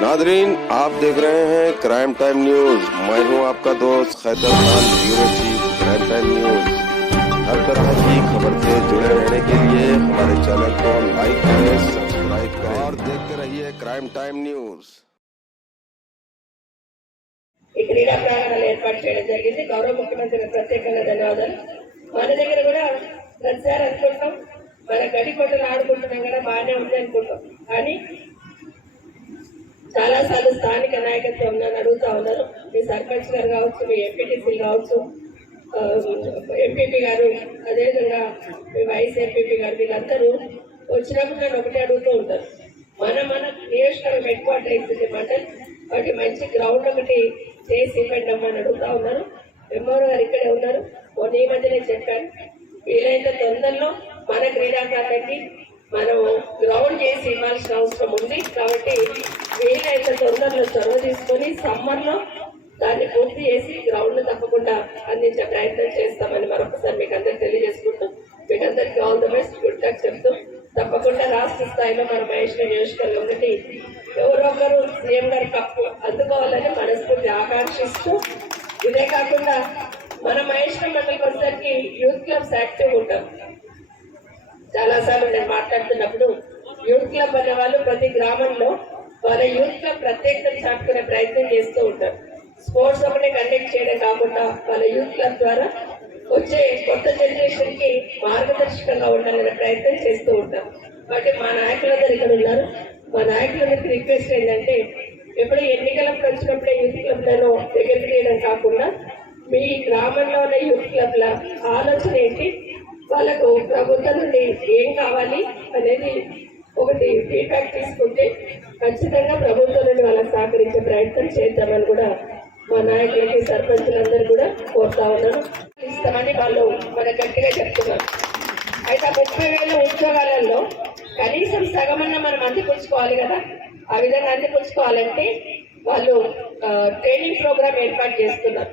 Nadreen, आप देख रहे हैं क्राइम टाइम न्यूज। मैं हूं आपका दोस्त Khaitar Khan, bureau chief crime time news. हर तरह की खबर से जुड़े रहने के लिए हमारे चैनल को लाइक करें, सब्सक्राइब करें और देखते रहिए क्राइम टाइम न्यूज। ఈ క్రీడా ప్రాంగణాలు ఏర్పాటు చేయడం జరిగింది. గౌరవ ముఖ్యమంత్రికి ప్రత్యేకంగా ధన్యవాదాలు. మన దగ్గర కూడా ప్రతిసారి అనుకుంటాం మన గడిపట్టులు ఆడుకుంటున్నాం కదా, బాగానే ఉంది అనుకుంటాం. కానీ చాలాసార్లు స్థానిక నాయకత్వం నన్ను అడుగుతా ఉన్నారు. మీ సర్పంచ్ గారు కావచ్చు, మీ ఎంపీటీసీలు కావచ్చు, ఎంపీపీ గారు, అదేవిధంగా మీ వైస్ ఎంపీపీ గారు, వీళ్ళందరూ వచ్చినప్పుడు నన్ను ఒకటే అడుగుతూ ఉంటారు. మన నియోజకవర్గం హెడ్ క్వార్టర్ అవుతుంది మండల్, వాటి మంచి గ్రౌండ్ ఒకటి చేసి ఇవ్వండి అమ్మని అడుగుతా ఉన్నారు. ఎంఆర్ఓ గారు ఇక్కడే ఉన్నారు. మొన్న ఈ మధ్యనే చెప్పాను, వీలైతే తొందరలో మన క్రీడాకారులకి మనం గ్రౌండ్ చేసి ఇవ్వాల్సిన అవసరం ఉంది. కాబట్టి వీలైతే తొందరలో చొరవ తీసుకొని సమ్మర్లో దాన్ని పూర్తి చేసి గ్రౌండ్ తప్పకుండా అందించే ప్రయత్నం చేస్తామని మరొకసారి మీకు అందరికి తెలియజేసుకుంటూ, మీకు అందరికీ all the best, good luck చెప్తూ, తప్పకుండా రాష్ట్ర స్థాయిలో మన మహేష్ నియోజకవర్గం ఒకటి ఎవరో ఒకరు సీఎం గారి కప్పు అందుకోవాలని మనస్ఫూర్తి ఆకాంక్షిస్తూ, ఇదే కాకుండా మన మహేష్ మండలికి వచ్చేసరికి యూత్ క్లబ్స్ యాక్టివ్ ఉంటారు. చాలాసార్లు నేను మాట్లాడుతున్నప్పుడు యూత్ క్లబ్ అనే వాళ్ళు ప్రతి గ్రామంలో వాళ్ళ యూత్ క్లబ్ ప్రత్యేకత చాటుకునే ప్రయత్నం చేస్తూ ఉంటారు. స్పోర్ట్స్ ఒకటే కండక్ట్ చేయడం కాకుండా వాళ్ళ యూత్ క్లబ్ ద్వారా వచ్చే కొత్త జనరేషన్ కి మార్గదర్శకంగా ఉండాలనే ప్రయత్నం చేస్తూ ఉంటాం. కాబట్టి మా నాయకులందరూ ఇక్కడ ఉన్నారు. మా నాయకులందరికీ రిక్వెస్ట్ ఏంటంటే, ఎప్పుడు ఎన్నికలకు వచ్చినప్పుడే యూత్ క్లబ్లను దగ్గర తీయడం కాకుండా మీ గ్రామంలో ఉన్న యూత్ క్లబ్ల ఆలోచన ఏంటి, వాళ్ళకు ప్రభుత్వం నుండి ఏం కావాలి అనేది ఒకటి ఫీడ్బ్యాక్ తీసుకుంటే ఖచ్చితంగా ప్రభుత్వం నుండి వాళ్ళకి సహకరించే ప్రయత్నం చేద్దామని కూడా మా నాయకులకి సర్పంచులందరూ కూడా కోరుతా ఉన్నాను. ఇస్తామని వాళ్ళు మన గట్టిగా చెప్తున్నారు. అయితే 30,000 ఉద్యోగాలలో కనీసం సగమన్నా మనం అందిపుచ్చుకోవాలి కదా. ఆ విధంగా అందిపుచ్చుకోవాలంటే వాళ్ళు ట్రైనింగ్ ప్రోగ్రామ్ ఏర్పాటు చేస్తున్నారు.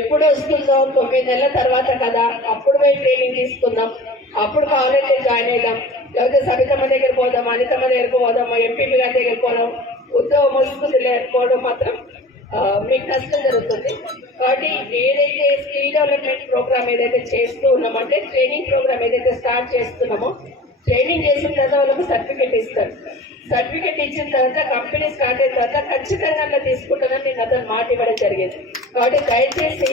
ఎప్పుడు వస్తుందో 9 నెలల తర్వాత కదా, అప్పుడు పోయి ట్రైనింగ్ తీసుకుందాం, అప్పుడు కావాలంటే జాయిన్ అయిదాం, లేకపోతే సవితమ్మ దగ్గర పోదాం, అనితమ్మ దగ్గరకు పోదాం, ఎంపీపీ గారి దగ్గర పోదాం, ఉద్యోగం వస్తుంది లేకపోవడం మాత్రం మీకు నష్టం జరుగుతుంది. కాబట్టి ఏదైతే స్కిల్ డెవలప్మెంట్ ప్రోగ్రామ్ ఏదైతే చేస్తూ ఉన్నామంటే, ట్రైనింగ్ ప్రోగ్రామ్ ఏదైతే స్టార్ట్ చేస్తున్నామో, ట్రైనింగ్ చేసిన తర్వాత వాళ్ళకు సర్టిఫికేట్ ఇస్తారు. సర్టిఫికేట్ ఇచ్చిన తర్వాత కంపెనీ స్టార్ట్ అయిన తర్వాత ఖచ్చితంగా అట్లా తీసుకుంటానని నేను అతను మాట ఇవ్వడం జరిగింది. కాబట్టి దయచేసి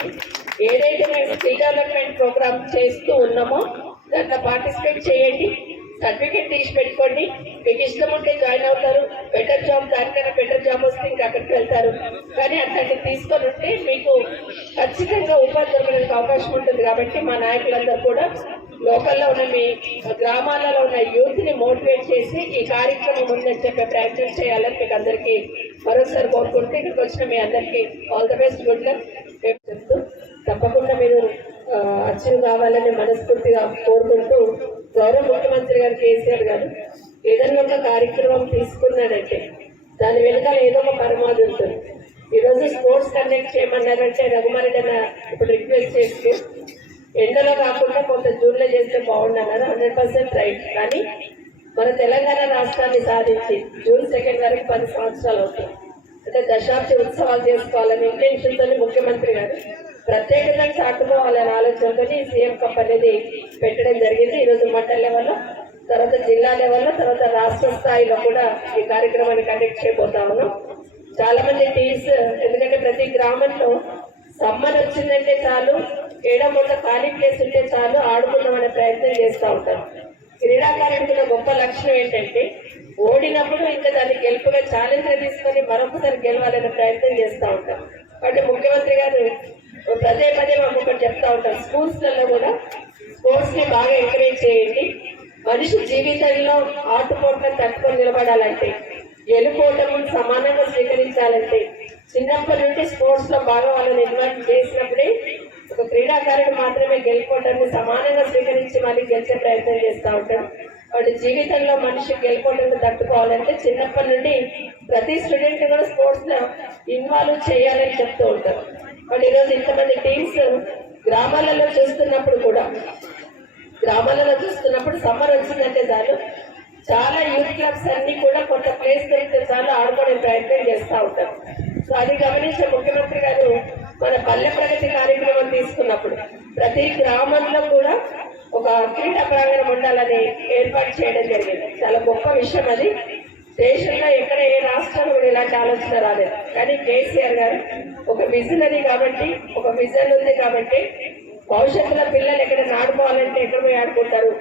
ఏదైతే మేము స్కిల్ డెవలప్మెంట్ ప్రోగ్రామ్ చేస్తూ ఉన్నామో దాంట్లో పార్టిసిపేట్ చేయండి, సర్టిఫికేట్ తీసి పెట్టుకోండి. మీకు ఇష్టం ఉంటే జాయిన్ అవుతారు, బెటర్ జాబ్, దానికైనా బెటర్ జాబ్ వస్తే ఇంకా అక్కడికి వెళ్తారు. కానీ అట్లాంటివి తీసుకొని ఉంటే మీకు ఖచ్చితంగా ఉపాధి దొరకడానికి అవకాశం ఉంటుంది. కాబట్టి మా నాయకులందరూ కూడా లోకల్లో ఉన్న మీ గ్రామాలలో ఉన్న యూత్ ని మోటివేట్ చేసి ఈ కార్యక్రమం ముందని చెప్పే ప్రయత్నం చేయాలని మీకు అందరికీ మరోసారి కోరుకుంటూ, ఇక్కడికి వచ్చిన మీ అందరికీ all the best, good luck చెప్తూ, తప్పకుండా మీరు అర్చన కావాలని మనస్ఫూర్తిగా కోరుకుంటూ, గౌరవ ముఖ్యమంత్రి గారు కేసీఆర్ గారు ఏదైనా ఒక కార్యక్రమం తీసుకున్నాడంటే దాని వెనకాల ఏదో ఒక పరమాది ఉంటుంది. ఈరోజు స్పోర్ట్స్ కండక్ట్ చేయమన్నారంటే రఘుమారెడ్డి అన్న ఇప్పుడు రిక్వెస్ట్ చేస్తూ ఎండలో కాకుండా కొంత జూన్లో చేస్తే బాగుండన్నారు. 100% రైట్. కానీ మన తెలంగాణ రాష్ట్రాన్ని సాధించి జూన్ 2 వరకు 10 సంవత్సరాలు అవుతుంది. అంటే దశాబ్ది ఉత్సవాలు చేసుకోవాలని ఇంటెన్షన్తో ముఖ్యమంత్రి గారు ప్రత్యేకంగా చాటుకోవాలనే ఆలోచనతో సీఎం కప్ అనేది పెట్టడం జరిగింది. ఈరోజు మండల్ లెవెల్లో, తర్వాత జిల్లా లెవెల్లో, తర్వాత రాష్ట్ర స్థాయిలో కూడా ఈ కార్యక్రమాన్ని కండక్ట్ చేయబోతా ఉన్నాం. చాలా మంది టీమ్స్, ఎందుకంటే ప్రతి గ్రామంలో సమ్మర్ వచ్చిందంటే చాలు, ఏడమొండ ఖాళీ ప్లేస్ ఉంటే చాలు ఆడుకుందామనే ప్రయత్నం చేస్తూ ఉంటారు. క్రీడాకారుడికి గొప్ప లక్షణం ఏంటంటే ఓడినప్పుడు ఇంకా దాన్ని గెలుపుగా ఛాలెంజ్గా తీసుకొని మరొకసారి గెలవాలనే ప్రయత్నం చేస్తూ ఉంటాం. కాబట్టి ముఖ్యమంత్రి గారు పదే మాకు ఒకటి చెప్తా ఉంటారు, స్కూల్స్లలో కూడా స్పోర్ట్స్ ని బాగా ఎంకరేజ్ చేయండి. మనిషి జీవితంలో ఆటుపోట్లను తట్టుకొని నిలబడాలంటే, గెలుపోవటం సమానంగా స్వీకరించాలంటే చిన్నప్పటి నుండి స్పోర్ట్స్ లో బాగా వాళ్ళని ఇన్వాల్వ్ చేసినప్పుడే ఒక క్రీడాకారుడు మాత్రమే గెలుపోవటాన్ని సమానంగా స్వీకరించి మళ్ళీ గెలిచే ప్రయత్నం చేస్తూ ఉంటాడు. వాటి జీవితంలో మనిషి గెలుపోవటాన్ని తట్టుకోవాలంటే చిన్నప్పటి నుండి ప్రతి స్టూడెంట్ కూడా స్పోర్ట్స్ లో ఇన్వాల్వ్ చేయాలని చెప్తూ ఉంటారు. వాళ్ళు ఈరోజు ఇంతమంది టీమ్స్ గ్రామాలలో చూస్తున్నప్పుడు సమ్మర్ వచ్చిందంటే చాలు చాలా యూత్ క్లబ్స్ అన్ని కూడా కొంత ప్లేస్ దొరికితే చాలు ఆడుకునే ప్రయత్నం చేస్తూ ఉంటారు. సో అది గమనించిన ముఖ్యమంత్రి గారు మన పల్లె ప్రగతి కార్యక్రమం తీసుకున్నప్పుడు ప్రతి గ్రామంలో కూడా ఒక క్రీడా ప్రాంగణం ఉండాలని ఏర్పాటు చేయడం జరిగింది. చాలా గొప్ప విషయం అది. దేశంలో ఎక్కడ ఏ రాష్ట్రంలో కూడా ఇలాంటి ఆలోచన రాలేదు. కానీ కేసీఆర్ గారు ఒక విజనరీ కాబట్టి, ఒక విజన్ ఉంది కాబట్టి భవిష్యత్తులో పిల్లలు ఎక్కడ ఆడుకోవాలంటే ఎక్కడ పోయి ఆడుకుంటారు.